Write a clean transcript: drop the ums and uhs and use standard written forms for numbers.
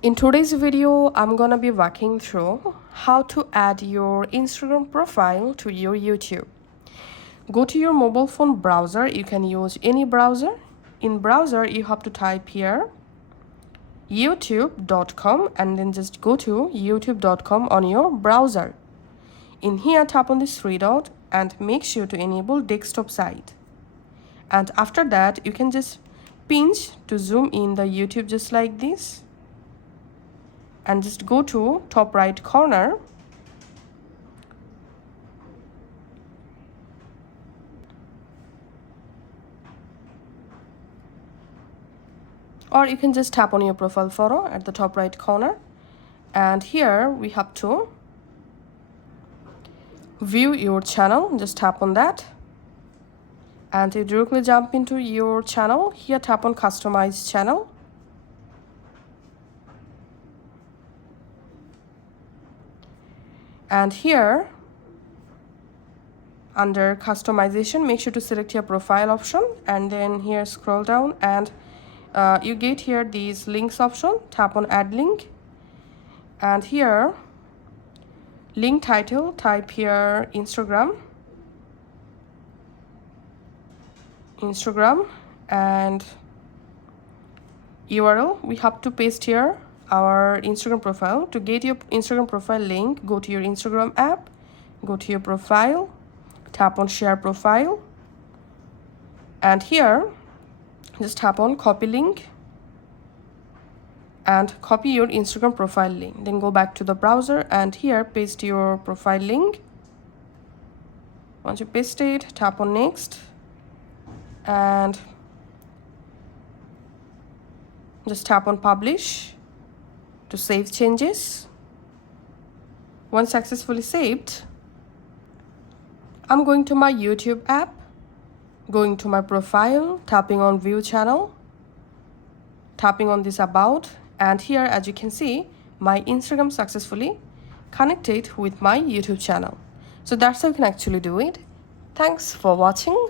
In today's video, I'm gonna be walking through how to add your Instagram profile to your YouTube. Go to your mobile phone browser. You can use any browser. In browser, you have to type here youtube.com and then just go to youtube.com on your browser. In here, tap on this three dot and make sure to enable desktop site. And after that, you can just pinch to zoom in the YouTube just like this. And just go to top right corner or you can just tap on your profile photo at the top right corner, and here we have to view your channel. Just tap on that and you directly jump into your channel. Here tap on customize channel, and here under customization make sure to select your profile option, and then here scroll down and you get here these links option. Tap on add link, and here link title, type here Instagram, and URL we have to paste here our Instagram profile. To get your Instagram profile link, go to your Instagram app, go to your profile, tap on share profile, and here just tap on copy link and copy your Instagram profile link. Then go back to the browser and here paste your profile link. Once you paste it, tap on next and just tap on publish to save changes. Once successfully saved, I'm going to my YouTube app, going to my profile, tapping on view channel, tapping on this about, and here as you can see my Instagram successfully connected with my YouTube channel. So that's how you can actually do it. Thanks for watching.